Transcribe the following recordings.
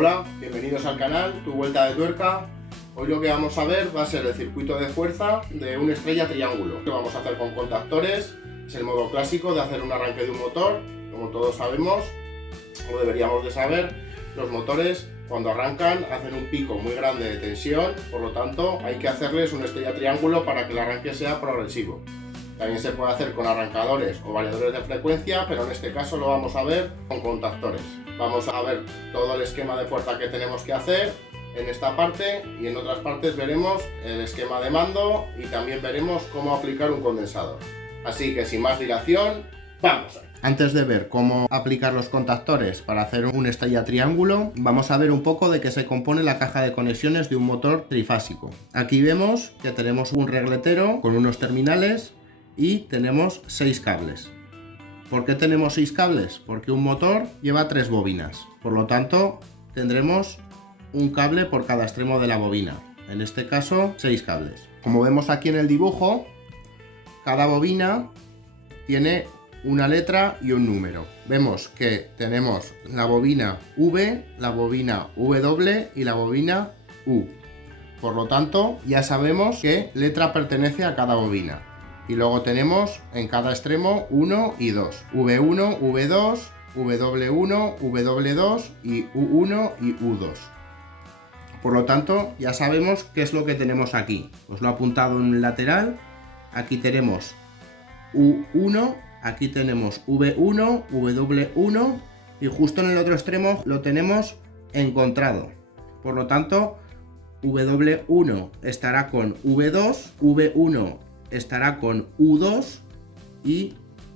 Hola, bienvenidos al canal, Tu Vuelta de Tuerca. Hoy lo que vamos a ver va a ser el circuito de fuerza de una estrella triángulo. Lo vamos a hacer con contactores, es el modo clásico de hacer un arranque de un motor. Como todos sabemos, o deberíamos de saber, los motores cuando arrancan hacen un pico muy grande de tensión, por lo tanto hay que hacerles una estrella triángulo para que el arranque sea progresivo. También se puede hacer con arrancadores o variadores de frecuencia, pero en este caso lo vamos a ver con contactores. Vamos a ver todo el esquema de fuerza que tenemos que hacer en esta parte, y en otras partes veremos el esquema de mando y también veremos cómo aplicar un condensador. Así que sin más dilación, ¡vamos a ver! Antes de ver cómo aplicar los contactores para hacer un estrella triángulo, vamos a ver un poco de qué se compone la caja de conexiones de un motor trifásico. Aquí vemos que tenemos un regletero con unos terminales y tenemos 6 cables. ¿Por qué tenemos 6 cables? Porque un motor lleva 3 bobinas, por lo tanto tendremos un cable por cada extremo de la bobina, en este caso 6 cables. Como vemos aquí en el dibujo, cada bobina tiene una letra y un número. Vemos que tenemos la bobina V, la bobina W y la bobina U. Por lo tanto, ya sabemos qué letra pertenece a cada bobina. Y luego tenemos en cada extremo 1 y 2. V1, V2, W1, W2 y U1 y U2. Por lo tanto, ya sabemos qué es lo que tenemos aquí. Os lo he apuntado en el lateral. Aquí tenemos U1, aquí tenemos V1, W1 y justo en el otro extremo lo tenemos encontrado. Por lo tanto, W1 estará con V2, V1 estará con U2 y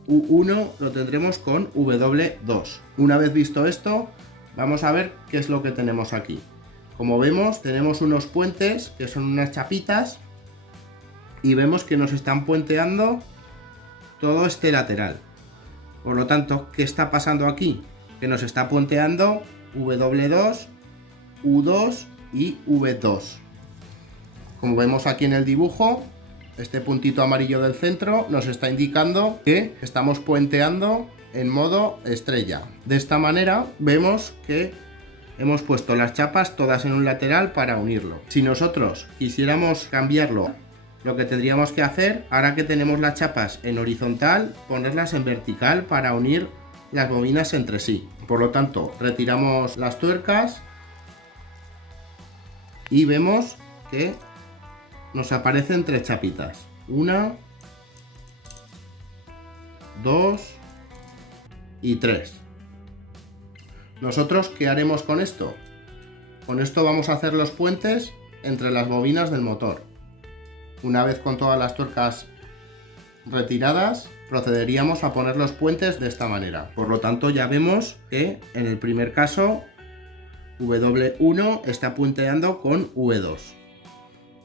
U1 lo tendremos con W2. Una vez visto esto, vamos a ver qué es lo que tenemos aquí. Como vemos, tenemos unos puentes que son unas chapitas y vemos que nos están puenteando todo este lateral. Por lo tanto, ¿qué está pasando aquí? Que nos está puenteando W2, U2 y V2. Como vemos aquí en el dibujo, este puntito amarillo del centro nos está indicando que estamos puenteando en modo estrella. De esta manera vemos que hemos puesto las chapas todas en un lateral para unirlo. Si nosotros quisiéramos cambiarlo, lo que tendríamos que hacer, ahora que tenemos las chapas en horizontal, ponerlas en vertical para unir las bobinas entre sí. Por lo tanto, retiramos las tuercas y vemos que nos aparecen 3 chapitas. 1, 2 y 3. ¿Nosotros qué haremos con esto? Con esto vamos a hacer los puentes entre las bobinas del motor. Una vez con todas las tuercas retiradas, procederíamos a poner los puentes de esta manera. Por lo tanto, ya vemos que en el primer caso W1 está puenteando con V2.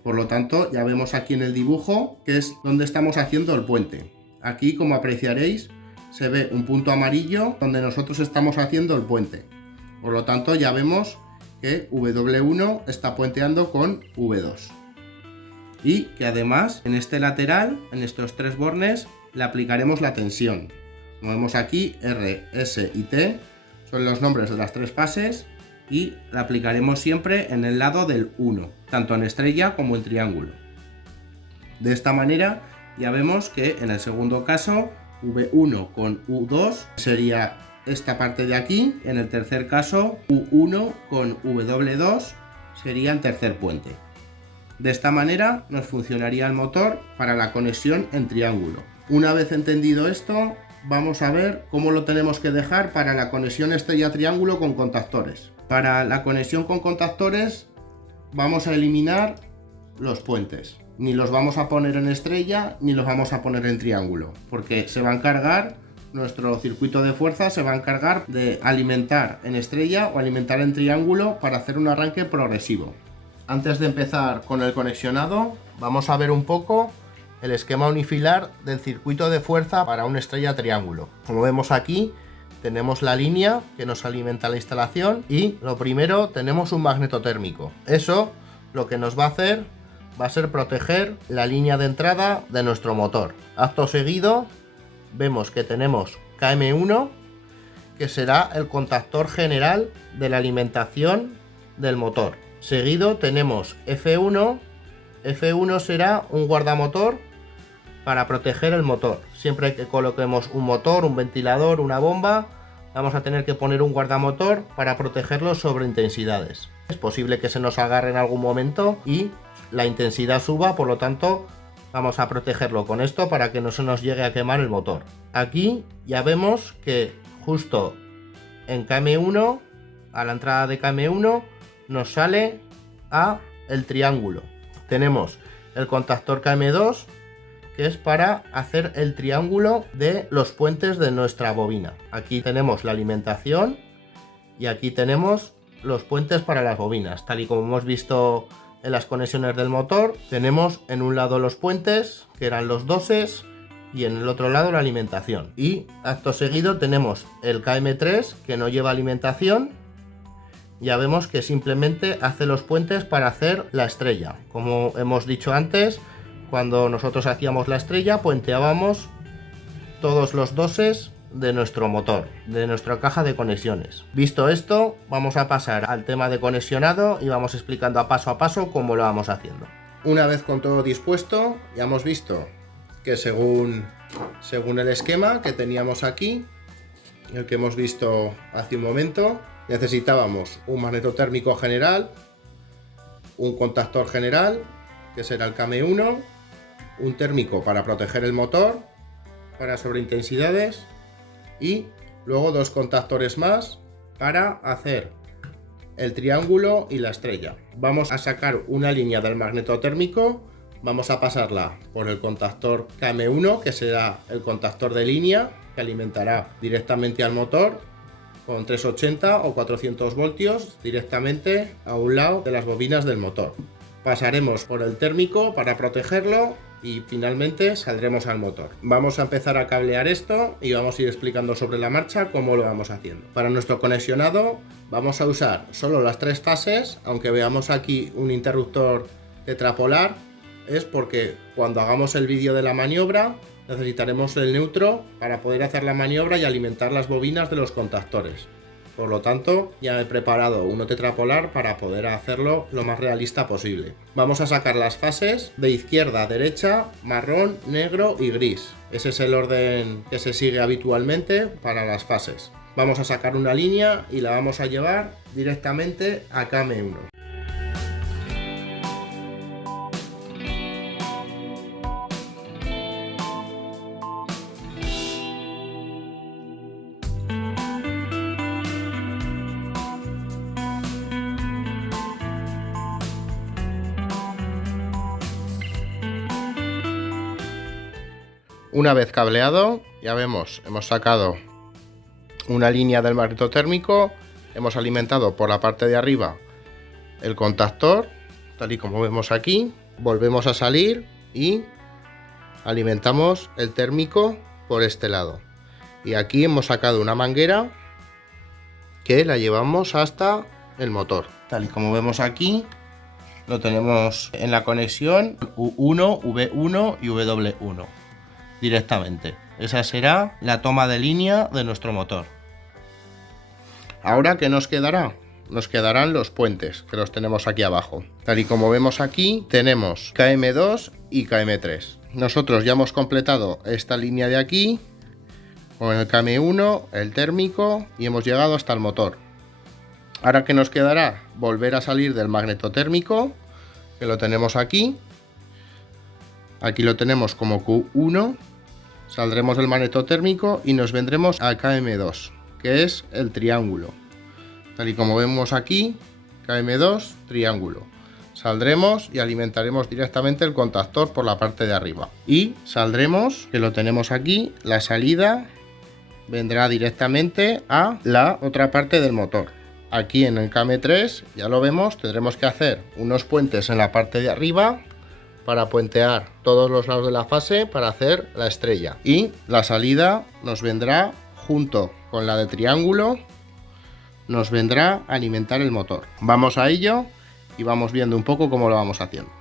Por lo tanto, ya vemos aquí en el dibujo que es donde estamos haciendo el puente. Aquí, como apreciaréis, se ve un punto amarillo donde nosotros estamos haciendo el puente. Por lo tanto, ya vemos que W1 está puenteando con V2. Y que además, en este lateral, en estos 3 bornes, le aplicaremos la tensión. Como vemos aquí, R, S y T son los nombres de las 3 fases y la aplicaremos siempre en el lado del 1, tanto en estrella como en triángulo. De esta manera ya vemos que en el segundo caso V1 con U2 sería esta parte de aquí, en el tercer caso U1 con W2 sería el tercer puente. De esta manera nos funcionaría el motor para la conexión en triángulo. Una vez entendido esto, vamos a ver cómo lo tenemos que dejar para la conexión estrella-triángulo con contactores. Para la conexión con contactores vamos a eliminar los puentes. Ni los vamos a poner en estrella ni los vamos a poner en triángulo, porque se va a encargar, nuestro circuito de fuerza se va a encargar de alimentar en estrella o alimentar en triángulo para hacer un arranque progresivo. Antes de empezar con el conexionado, vamos a ver un poco el esquema unifilar del circuito de fuerza para una estrella triángulo. Como vemos aquí, tenemos la línea que nos alimenta la instalación y lo primero tenemos un magneto térmico. Eso lo que nos va a hacer va a ser proteger la línea de entrada de nuestro motor. Acto seguido vemos que tenemos KM1 que será el contactor general de la alimentación del motor. Seguido tenemos F1. F1 será un guardamotor para proteger el motor. Siempre que coloquemos un motor, un ventilador, una bomba, vamos a tener que poner un guardamotor para protegerlo sobre intensidades. Es posible que se nos agarre en algún momento y la intensidad suba, por lo tanto vamos a protegerlo con esto para que no se nos llegue a quemar el motor. Aquí ya vemos que justo en KM1, a la entrada de KM1, nos sale a el triángulo. Tenemos el contactor KM2, que es para hacer el triángulo de los puentes de nuestra bobina. Aquí tenemos la alimentación y aquí tenemos los puentes para las bobinas. Tal y como hemos visto en las conexiones del motor, tenemos en un lado los puentes, que eran los doses, y en el otro lado la alimentación. Y acto seguido tenemos el KM3, que no lleva alimentación. Ya vemos que simplemente hace los puentes para hacer la estrella. Como hemos dicho antes, cuando nosotros hacíamos la estrella, puenteábamos todos los doses de nuestro motor, de nuestra caja de conexiones. Visto esto, vamos a pasar al tema de conexionado y vamos explicando a paso cómo lo vamos haciendo. Una vez con todo dispuesto, ya hemos visto que según el esquema que teníamos aquí, el que hemos visto hace un momento, necesitábamos un magnetotérmico general, un contactor general, que será el KM1, un térmico para proteger el motor, para sobreintensidades, y luego dos contactores más para hacer el triángulo y la estrella. Vamos a sacar una línea del magnetotérmico, vamos a pasarla por el contactor KM1, que será el contactor de línea, que alimentará directamente al motor con 380 o 400 voltios directamente a un lado de las bobinas del motor. Pasaremos por el térmico para protegerlo y finalmente saldremos al motor. Vamos a empezar a cablear esto y vamos a ir explicando sobre la marcha cómo lo vamos haciendo. Para nuestro conexionado vamos a usar solo las tres fases, aunque veamos aquí un interruptor tetrapolar, es porque cuando hagamos el vídeo de la maniobra necesitaremos el neutro para poder hacer la maniobra y alimentar las bobinas de los contactores. Por lo tanto, ya he preparado uno tetrapolar para poder hacerlo lo más realista posible. Vamos a sacar las fases de izquierda a derecha, marrón, negro y gris. Ese es el orden que se sigue habitualmente para las fases. Vamos a sacar una línea y la vamos a llevar directamente a KM1. Una vez cableado, ya vemos, hemos sacado una línea del magnetotérmico, hemos alimentado por la parte de arriba el contactor, tal y como vemos aquí, volvemos a salir y alimentamos el térmico por este lado. Y aquí hemos sacado una manguera que la llevamos hasta el motor. Tal y como vemos aquí, lo tenemos en la conexión U1, V1 y W1. Directamente. Esa será la toma de línea de nuestro motor. Ahora, ¿qué nos quedará? Nos quedarán los puentes, que los tenemos aquí abajo. Tal y como vemos aquí, tenemos KM2 y KM3. Nosotros ya hemos completado esta línea de aquí con el KM1, el térmico, y hemos llegado hasta el motor. Ahora, ¿qué nos quedará? Volver a salir del magnetotérmico, que lo tenemos aquí. Aquí lo tenemos como Q1, saldremos del magnetotérmico y nos vendremos a KM2, que es el triángulo. Tal y como vemos aquí, KM2, triángulo. Saldremos y alimentaremos directamente el contactor por la parte de arriba. Y saldremos, que lo tenemos aquí, la salida vendrá directamente a la otra parte del motor. Aquí en el KM3, ya lo vemos, tendremos que hacer unos puentes en la parte de arriba para puentear todos los lados de la fase para hacer la estrella. Y la salida nos vendrá junto con la de triángulo, nos vendrá a alimentar el motor. Vamos a ello y vamos viendo un poco cómo lo vamos haciendo.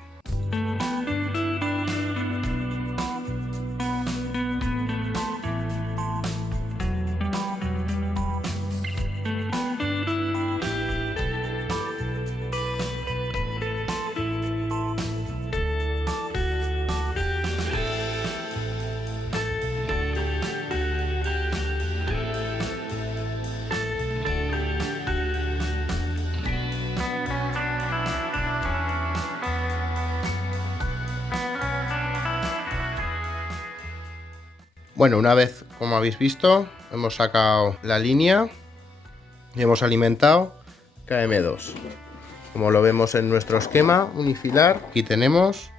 Bueno, una vez, como habéis visto, hemos sacado la línea y hemos alimentado KM2. Como lo vemos en nuestro esquema unifilar, aquí tenemos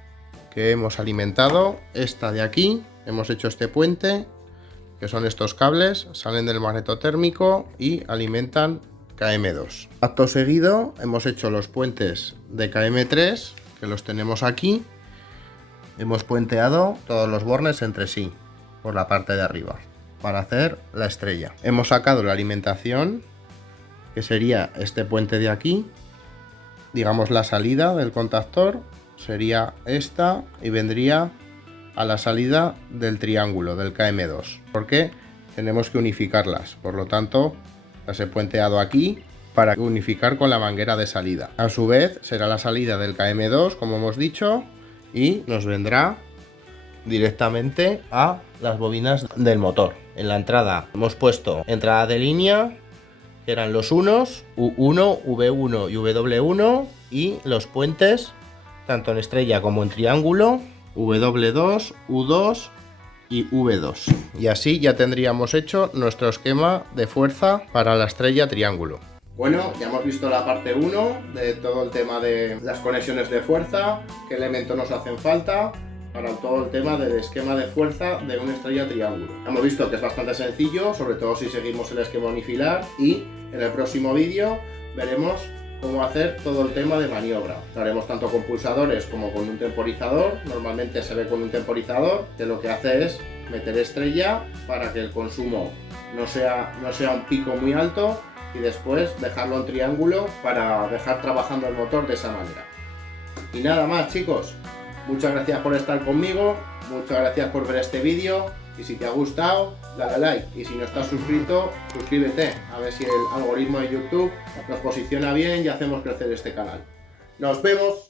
que hemos alimentado esta de aquí, hemos hecho este puente, que son estos cables, salen del magnetotérmico y alimentan KM2. Acto seguido hemos hecho los puentes de KM3, que los tenemos aquí. Hemos puenteado todos los bornes entre sí, por la parte de arriba, para hacer la estrella. Hemos sacado la alimentación, que sería este puente de aquí. Digamos, la salida del contactor sería esta y vendría a la salida del triángulo del KM2, porque tenemos que unificarlas. Por lo tanto, las he puenteado aquí para unificar con la manguera de salida. A su vez será la salida del KM2, como hemos dicho, y nos vendrá directamente a las bobinas del motor. En la entrada hemos puesto entrada de línea, que eran los unos, U1, V1 y W1, y los puentes, tanto en estrella como en triángulo, W2, U2 y V2. Y así ya tendríamos hecho nuestro esquema de fuerza para la estrella triángulo. Bueno, ya hemos visto la parte 1 de todo el tema de las conexiones de fuerza, qué elementos nos hacen falta para todo el tema del esquema de fuerza de una estrella triángulo. Hemos visto que es bastante sencillo, sobre todo si seguimos el esquema unifilar, y en el próximo vídeo veremos cómo hacer todo el tema de maniobra. Lo haremos tanto con pulsadores como con un temporizador. Normalmente se ve con un temporizador, que lo que hace es meter estrella para que el consumo no sea un pico muy alto, y después dejarlo en triángulo para dejar trabajando el motor de esa manera. Y nada más, chicos. Muchas gracias por estar conmigo, muchas gracias por ver este vídeo, y si te ha gustado, dale a like, y si no estás suscrito, suscríbete, a ver si el algoritmo de YouTube nos posiciona bien y hacemos crecer este canal. ¡Nos vemos!